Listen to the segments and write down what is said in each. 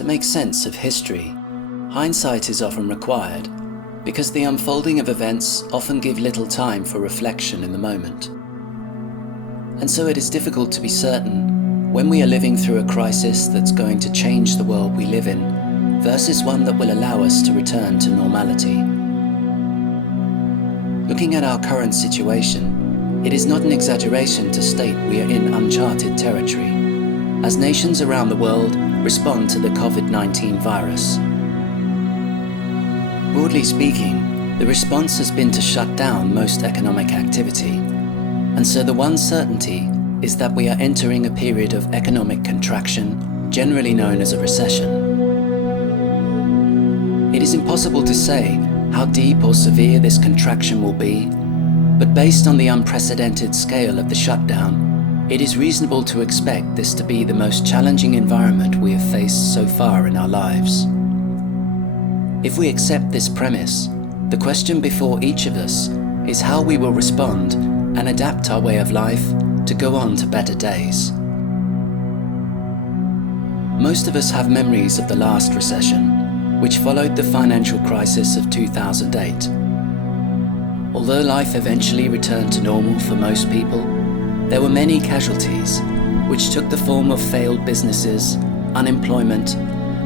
To make sense of history, hindsight is often required because the unfolding of events often give little time for reflection in the moment. And so it is difficult to be certain when we are living through a crisis that's going to change the world we live in versus one that will allow us to return to normality. Looking at our current situation, it is not an exaggeration to state we are in uncharted territory as nations around the world respond to the COVID-19 virus. Broadly speaking, the response has been to shut down most economic activity, and so the one certainty is that we are entering a period of economic contraction, generally known as a recession. It is impossible to say how deep or severe this contraction will be, but based on the unprecedented scale of the shutdown, it is reasonable to expect this to be the most challenging environment we have faced so far in our lives. If we accept this premise, the question before each of us is how we will respond and adapt our way of life to go on to better days. Most of us have memories of the last recession, which followed the financial crisis of 2008. Although life eventually returned to normal for most people, there were many casualties, which took the form of failed businesses, unemployment,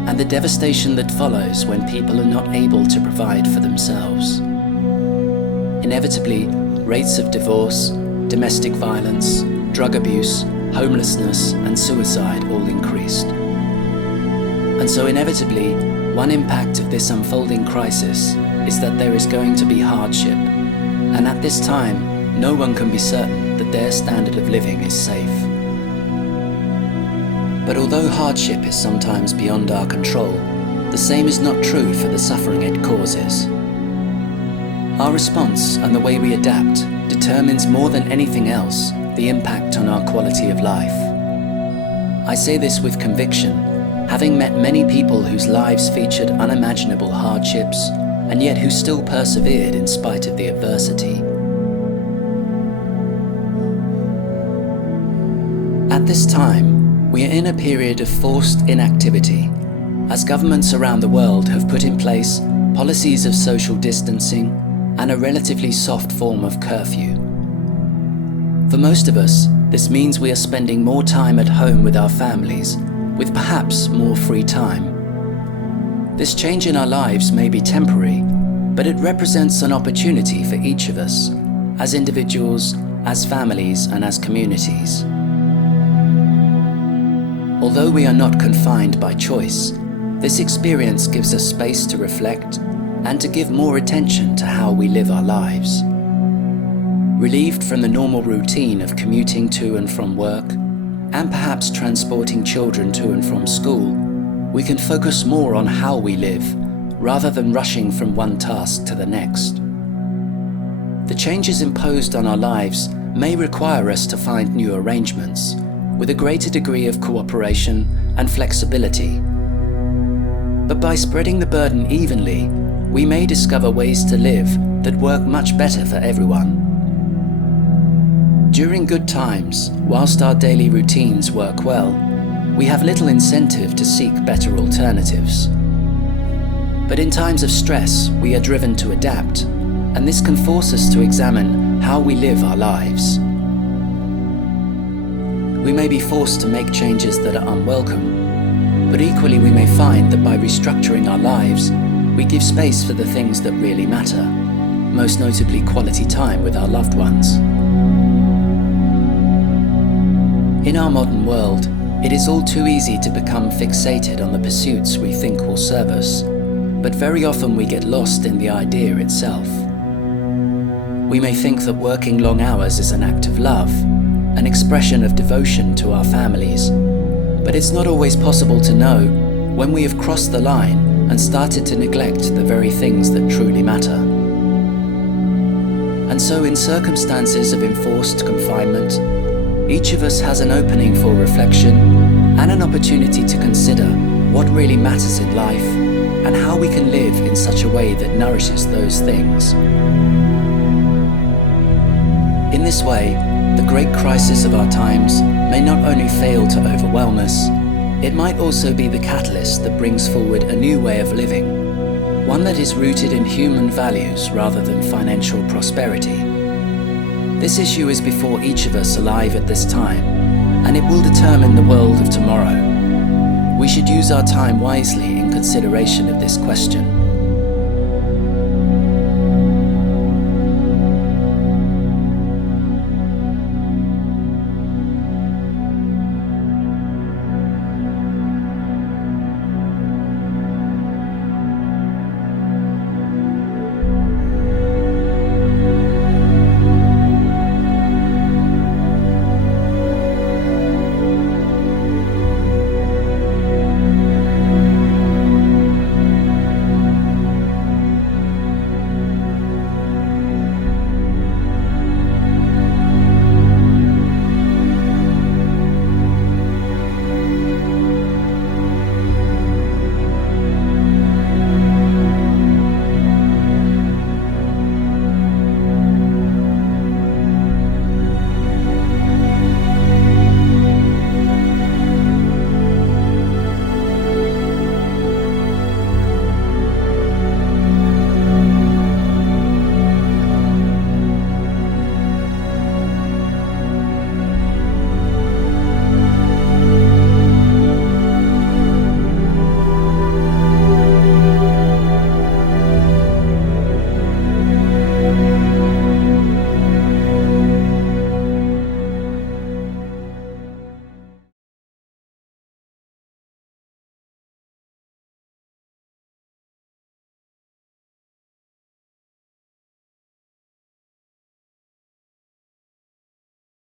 and the devastation that follows when people are not able to provide for themselves. Inevitably, rates of divorce, domestic violence, drug abuse, homelessness, and suicide all increased. And so inevitably, one impact of this unfolding crisis is that there is going to be hardship, and at this time, no one can be certain that their standard of living is safe. But although hardship is sometimes beyond our control, the same is not true for the suffering it causes. Our response and the way we adapt determines more than anything else the impact on our quality of life. I say this with conviction, having met many people whose lives featured unimaginable hardships and yet who still persevered in spite of the adversity. At this time, we are in a period of forced inactivity, as governments around the world have put in place policies of social distancing and a relatively soft form of curfew. For most of us, this means we are spending more time at home with our families, with perhaps more free time. This change in our lives may be temporary, but it represents an opportunity for each of us, as individuals, as families, and as communities. Although we are not confined by choice, this experience gives us space to reflect and to give more attention to how we live our lives. Relieved from the normal routine of commuting to and from work, and perhaps transporting children to and from school, we can focus more on how we live, rather than rushing from one task to the next. The changes imposed on our lives may require us to find new arrangements, with a greater degree of cooperation and flexibility. But by spreading the burden evenly, we may discover ways to live that work much better for everyone. During good times, whilst our daily routines work well, we have little incentive to seek better alternatives. But in times of stress, we are driven to adapt, and this can force us to examine how we live our lives. We may be forced to make changes that are unwelcome, but equally we may find that by restructuring our lives, we give space for the things that really matter, most notably quality time with our loved ones. In our modern world, it is all too easy to become fixated on the pursuits we think will serve us, but very often we get lost in the idea itself. We may think that working long hours is an act of love, an expression of devotion to our families, but it's not always possible to know when we have crossed the line and started to neglect the very things that truly matter. And so in circumstances of enforced confinement, each of us has an opening for reflection and an opportunity to consider what really matters in life and how we can live in such a way that nourishes those things. In this way, the great crisis of our times may not only fail to overwhelm us, It might also be the catalyst that brings forward a new way of living, one that is rooted in human values rather than financial prosperity. This issue is before each of us alive at this time, and it will determine the world of tomorrow. We should use our time wisely in consideration of this question.